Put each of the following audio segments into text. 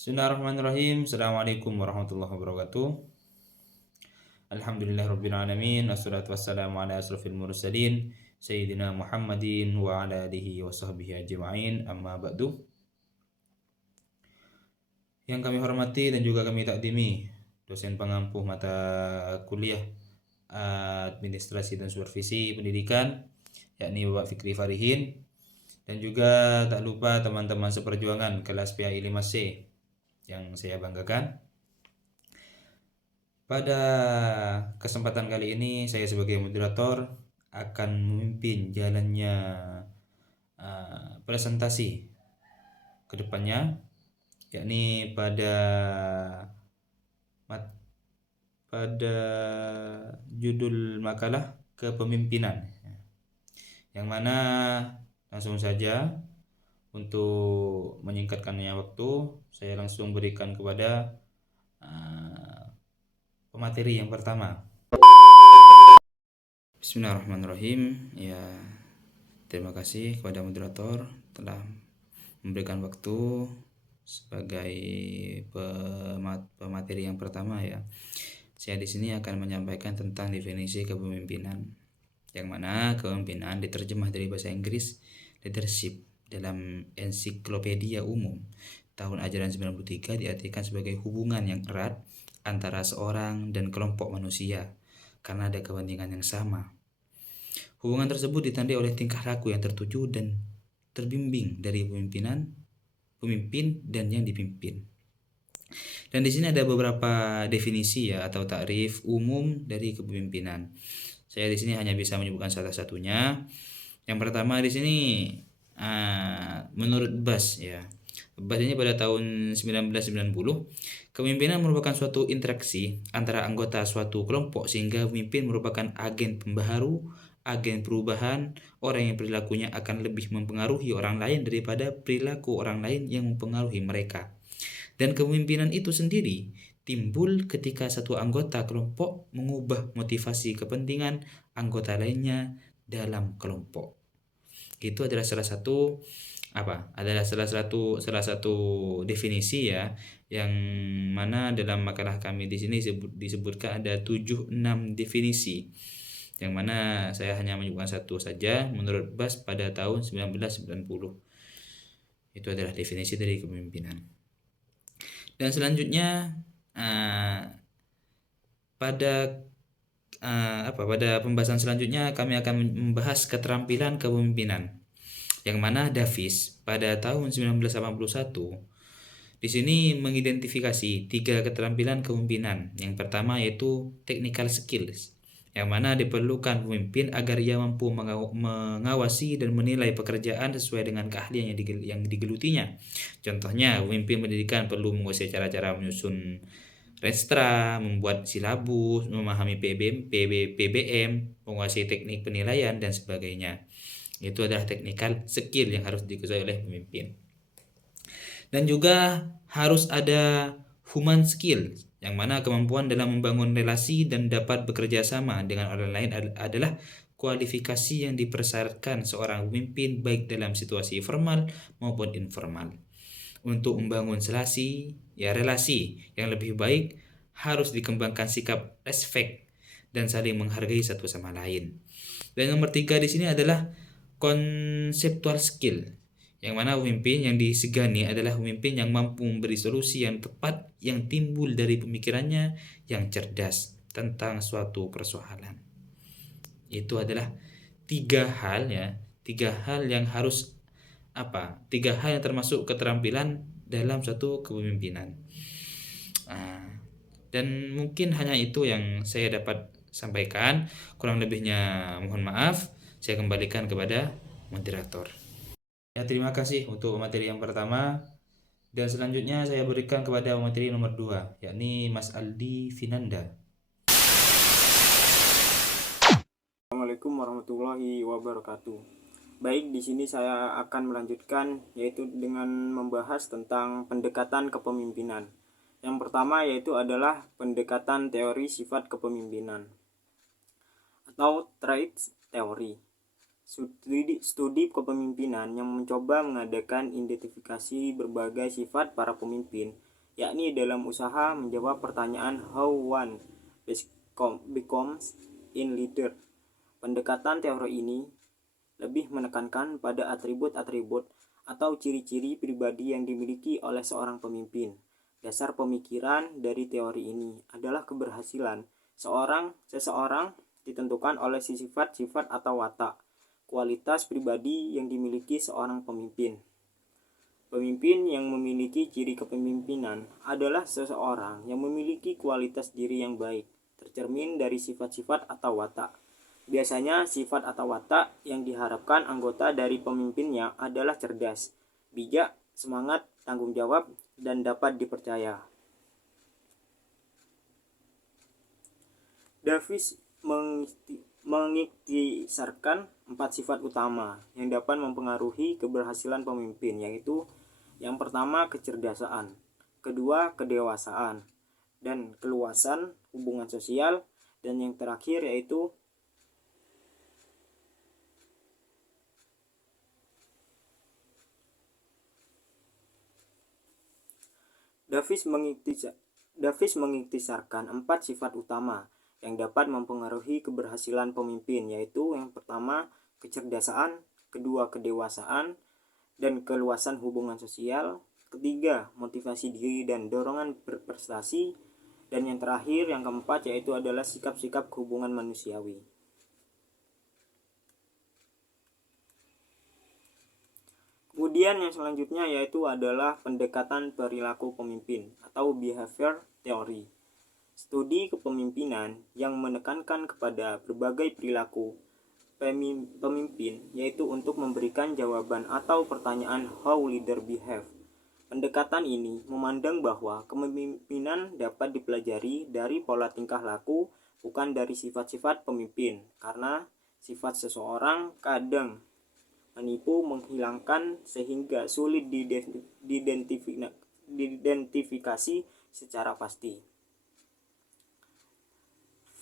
Bismillahirrahmanirrahim. Assalamualaikum warahmatullahi wabarakatuh. Alhamdulillahirabbil alamin. Wassalatu wassalamu ala asrofil mursalin Sayyidina Muhammadin wa ala alihi wa sahbihi ajma'in. Amma ba'du. Yang kami hormati dan juga kami takdimi dosen pengampu mata kuliah Administrasi dan Supervisi Pendidikan, yakni Bapak Fikri Farihin, dan juga tak lupa teman-teman seperjuangan kelas PAI 5C yang saya banggakan. Pada kesempatan kali ini saya sebagai moderator akan memimpin jalannya presentasi ke depannya, yakni pada judul makalah kepemimpinan, yang mana langsung saja untuk menyingkatkannya waktu, saya langsung berikan kepada pemateri yang pertama. Bismillahirrahmanirrahim. Ya, terima kasih kepada moderator telah memberikan waktu sebagai pemateri yang pertama ya. Saya di sini akan menyampaikan tentang definisi kepemimpinan, yang mana kepemimpinan diterjemah dari bahasa Inggris leadership dalam ensiklopedia umum tahun ajaran 93 diartikan sebagai hubungan yang erat antara seorang dan kelompok manusia karena ada kepentingan yang sama. Hubungan tersebut ditandai oleh tingkah laku yang tertuju dan terbimbing dari pemimpin dan yang dipimpin. Dan di sini ada beberapa definisi ya atau takrif umum dari kepemimpinan. Saya di sini hanya bisa menyebutkan salah satunya. Yang pertama di sini menurut Bas ya. Bas ini pada tahun 1990, kepemimpinan merupakan suatu interaksi antara anggota suatu kelompok sehingga pemimpin merupakan agen pembaharu, agen perubahan, orang yang perilakunya akan lebih mempengaruhi orang lain daripada perilaku orang lain yang mempengaruhi mereka. Dan kepemimpinan itu sendiri timbul ketika satu anggota kelompok mengubah motivasi kepentingan anggota lainnya dalam kelompok. Itu adalah salah satu definisi ya, yang mana dalam makalah kami di sini disebutkan ada 7-6 definisi, yang mana saya hanya menyebutkan satu saja menurut Bas pada tahun 1990. Itu adalah definisi dari kepemimpinan. Dan selanjutnya pada pembahasan selanjutnya kami akan membahas keterampilan kepemimpinan, yang mana Davis pada tahun 1981 di sini mengidentifikasi 3 keterampilan kepemimpinan. Yang pertama yaitu technical skills, yang mana diperlukan pemimpin agar ia mampu mengawasi dan menilai pekerjaan sesuai dengan keahlian yang digelutinya. Contohnya, pemimpin pendidikan perlu menguasai cara-cara menyusun restra, membuat silabus, memahami PBM, menguasai teknik penilaian dan sebagainya. Itu adalah technical skill yang harus dikuasai oleh pemimpin. Dan juga harus ada human skill, yang mana kemampuan dalam membangun relasi dan dapat bekerja sama dengan orang lain adalah kualifikasi yang dipersyaratkan seorang pemimpin baik dalam situasi formal maupun informal. Untuk membangun relasi yang lebih baik harus dikembangkan sikap respect dan saling menghargai satu sama lain. Dan nomor 3 di sini adalah conceptual skill, yang mana pemimpin yang disegani adalah pemimpin yang mampu memberi solusi yang tepat yang timbul dari pemikirannya yang cerdas tentang suatu persoalan. Itu adalah 3 hal yang harus 3 hal yang termasuk keterampilan dalam suatu kepemimpinan. Dan mungkin hanya itu yang saya dapat sampaikan. Kurang lebihnya mohon maaf. Saya kembalikan kepada moderator. Ya, terima kasih untuk materi yang pertama. Dan selanjutnya saya berikan kepada materi nomor 2, yakni Mas Aldi Finanda. Assalamualaikum warahmatullahi wabarakatuh. Baik, di sini saya akan melanjutkan yaitu dengan membahas tentang pendekatan kepemimpinan. Yang pertama yaitu adalah pendekatan teori sifat kepemimpinan atau traits theory. Studi kepemimpinan yang mencoba mengadakan identifikasi berbagai sifat para pemimpin yakni dalam usaha menjawab pertanyaan how one becomes in leader. Pendekatan teori ini lebih menekankan pada atribut-atribut atau ciri-ciri pribadi yang dimiliki oleh seorang pemimpin. Dasar pemikiran dari teori ini adalah keberhasilan seseorang ditentukan oleh sifat-sifat atau watak, kualitas pribadi yang dimiliki seorang pemimpin. Pemimpin yang memiliki ciri kepemimpinan adalah seseorang yang memiliki kualitas diri yang baik, tercermin dari sifat-sifat atau watak. Biasanya sifat atau watak yang diharapkan anggota dari pemimpinnya adalah cerdas, bijak, semangat, tanggung jawab, dan dapat dipercaya. Davis mengiktisarkan 4 sifat utama yang dapat mempengaruhi keberhasilan pemimpin, yaitu yang pertama kecerdasan, kedua kedewasaan, dan keluasan hubungan sosial, dan yang terakhir yaitu Davis mengiktisarkan 4 sifat utama yang dapat mempengaruhi keberhasilan pemimpin, yaitu yang pertama kecerdasan, kedua kedewasaan, dan keluasan hubungan sosial, ketiga motivasi diri dan dorongan berprestasi, dan yang terakhir yang keempat yaitu adalah sikap-sikap hubungan manusiawi. Kemudian yang selanjutnya yaitu adalah pendekatan perilaku pemimpin atau behavior theory. Studi kepemimpinan yang menekankan kepada berbagai perilaku pemimpin, yaitu untuk memberikan jawaban atau pertanyaan how leader behave. Pendekatan ini memandang bahwa kepemimpinan dapat dipelajari dari pola tingkah laku, bukan dari sifat-sifat pemimpin, karena sifat seseorang kadang menipu, menghilangkan, sehingga sulit diidentifikasi secara pasti.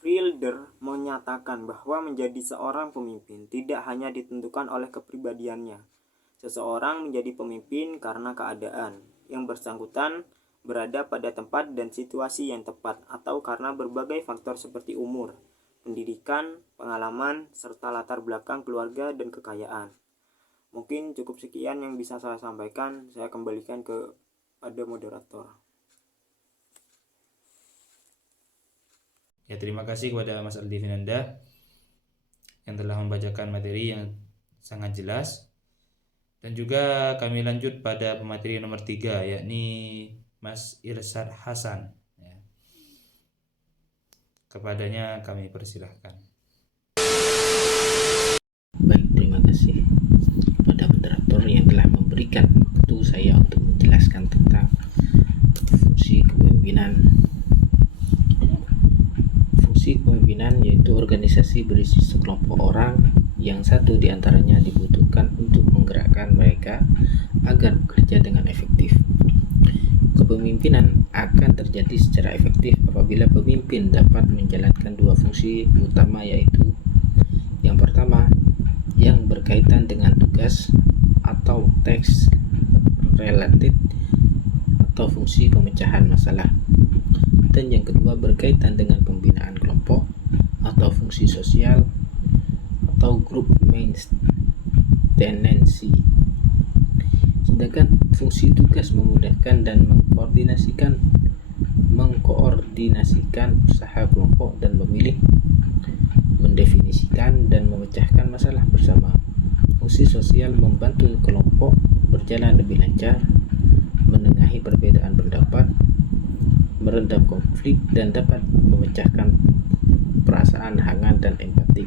Fielder menyatakan bahwa menjadi seorang pemimpin tidak hanya ditentukan oleh kepribadiannya. Seseorang menjadi pemimpin karena keadaan yang bersangkutan berada pada tempat dan situasi yang tepat, atau karena berbagai faktor seperti umur, pendidikan, pengalaman, serta latar belakang keluarga dan kekayaan. Mungkin cukup sekian yang bisa saya sampaikan. Saya kembalikan kepada moderator. Ya, terima kasih kepada Mas Aldi Vinanda yang telah membacakan materi yang sangat jelas. Dan juga kami lanjut pada pemateri nomor 3, yakni Mas Irsad Hasan. Ya. Kepadanya kami persilahkan. Baik, terima kasih kepada moderator yang telah memberikan waktu saya untuk menjelaskan tentang fungsi kepemimpinan. Fungsi kepemimpinan yaitu organisasi berisi sekelompok orang yang satu diantaranya dibutuhkan untuk menggerakkan mereka agar bekerja dengan efektif. Kepemimpinan akan terjadi secara efektif apabila pemimpin dapat menjalankan 2 fungsi utama, yaitu yang pertama yang berkaitan dengan tugas atau task related atau fungsi pemecahan masalah, dan yang kedua berkaitan dengan pembinaan kelompok atau fungsi sosial atau group maintenance. Sedangkan fungsi tugas memudahkan dan mengkoordinasikan usaha kelompok dan memilih, mendefinisikan dan memecahkan masalah bersama. Fungsi sosial membantu kelompok berjalan lebih lancar, menengahi perbedaan pendapat, meredam konflik, dan dapat memecahkan perasaan hangat dan empatik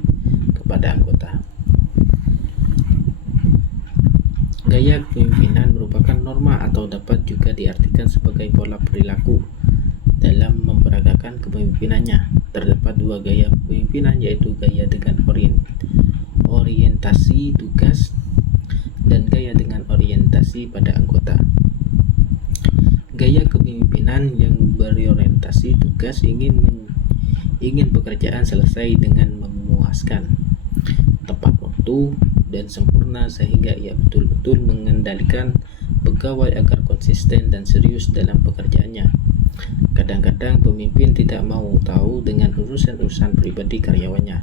kepada anggota. Gaya kepemimpinan merupakan norma atau dapat juga diartikan sebagai pola perilaku dalam memperagakan kepemimpinannya. Terdapat 2 gaya kepemimpinan, yaitu gaya dengan orientasi tugas dan gaya dengan orientasi pada anggota. Gaya kepemimpinan yang berorientasi tugas ingin pekerjaan selesai dengan memuaskan, tepat waktu, dan sempurna, sehingga ia betul-betul mengendalikan pegawai agar konsisten dan serius dalam pekerjaannya. Kadang-kadang pemimpin tidak mau tahu dengan urusan-urusan pribadi karyawannya.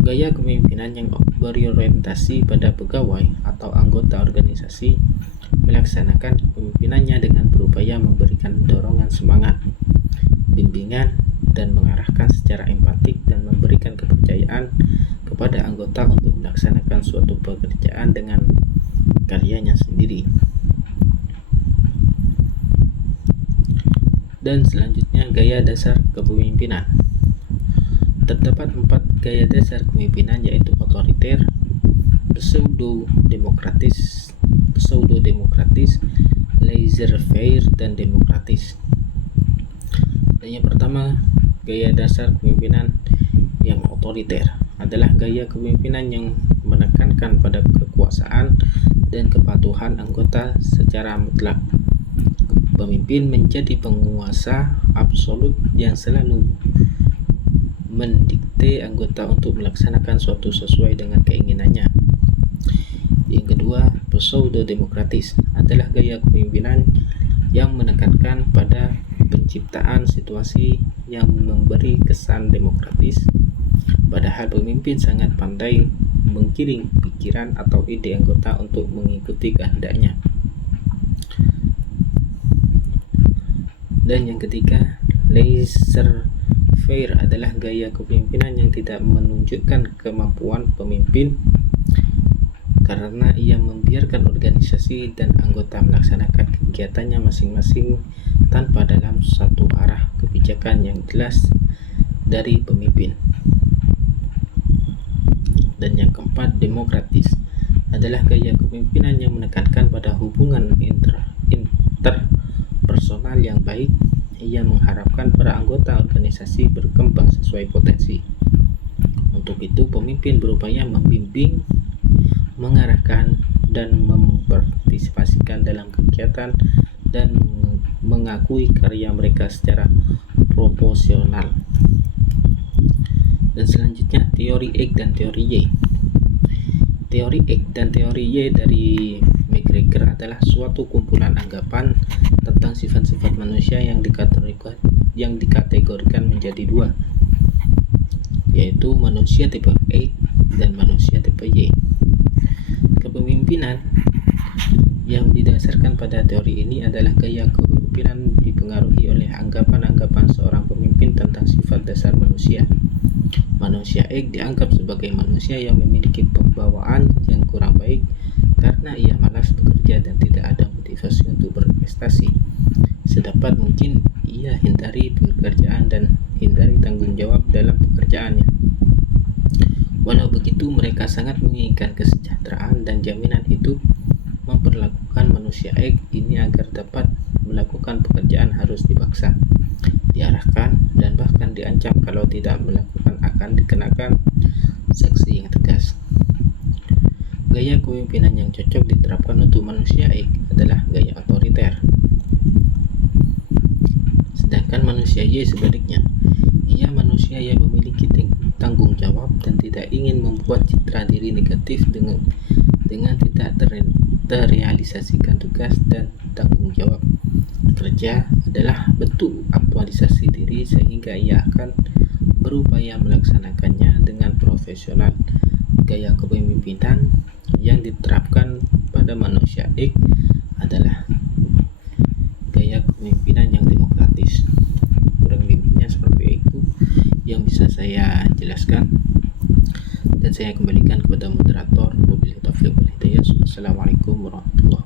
Gaya kepemimpinan yang berorientasi pada pegawai atau anggota organisasi melaksanakan kepemimpinannya dengan berupaya memberikan dorongan semangat, bimbingan, dan mengarahkan secara empatik dan memberikan kepercayaan kepada anggota untuk melaksanakan suatu pekerjaan dengan karyanya sendiri. Dan selanjutnya, gaya dasar kepemimpinan. Terdapat 4 gaya dasar kepemimpinan, yaitu otoriter, pseudo-demokratis, laissez-faire, dan demokratis. Dan yang pertama, gaya dasar kepemimpinan yang otoriter adalah gaya kepemimpinan yang menekankan pada kekuasaan dan kepatuhan anggota secara mutlak. Pemimpin menjadi penguasa absolut yang selalu mendikte anggota untuk melaksanakan suatu sesuai dengan keinginannya. Yang kedua, pseudo-demokratis adalah gaya kepemimpinan yang menekankan pada penciptaan situasi yang memberi kesan demokratis, padahal pemimpin sangat pandai menggiring pikiran atau ide anggota untuk mengikuti kehendaknya. Dan yang ketiga, laissez-faire adalah gaya kepemimpinan yang tidak menunjukkan kemampuan pemimpin karena ia membiarkan organisasi dan anggota melaksanakan kegiatannya masing-masing tanpa dalam satu arah kebijakan yang jelas dari pemimpin. Dan yang keempat, demokratis adalah gaya kepemimpinan yang menekankan pada hubungan interpersonal yang baik. Ia mengharapkan para anggota organisasi berkembang sesuai potensi. Untuk itu, pemimpin berupaya membimbing, mengarahkan, dan mempartisipasikan dalam kegiatan dan mengakui karya mereka secara proporsional. Dan selanjutnya, teori X dan teori Y. Teori X dan teori Y dari McGregor adalah suatu kumpulan anggapan tentang sifat-sifat manusia yang dikategorikan menjadi dua, yaitu manusia tipe X dan manusia tipe Y. Kepemimpinan yang didasarkan pada teori ini adalah gaya kepemimpinan dipengaruhi oleh anggapan-anggapan seorang pemimpin tentang sifat dasar manusia. Manusia X dianggap sebagai manusia yang memiliki pembawaan yang kurang baik karena ia malas bekerja dan tidak ada motivasi untuk berprestasi. Sedapat mungkin ia hindari pekerjaan dan hindari tanggung jawab dalam pekerjaannya. Walau begitu, mereka sangat menginginkan kesejahteraan dan jaminan hidup. Memperlakukan manusia X ini agar dapat melakukan pekerjaan harus dipaksa, diarahkan, dan bahkan diancam kalau tidak melakukan akan dikenakan sanksi yang tegas. Gaya kepemimpinan yang cocok diterapkan untuk manusia X adalah gaya otoriter. Sedangkan manusia Y sebaliknya, ia manusia yang memiliki tanggung jawab dan tidak ingin membuat citra diri negatif dengan tidak terrealisasikan tugas dan tanggung jawab kerja adalah bentuk aktualisasi diri sehingga ia akan berupaya melaksanakannya dengan profesional. Gaya kepemimpinan yang diterapkan pada manusia X adalah gaya kepemimpinan yang demokratis. Kurang lebihnya seperti itu yang bisa saya jelaskan, dan saya kembalikan kepada moderator. Wabillahi taufiq wal hidayah. Assalamualaikum warahmatullahi wabarakatuh.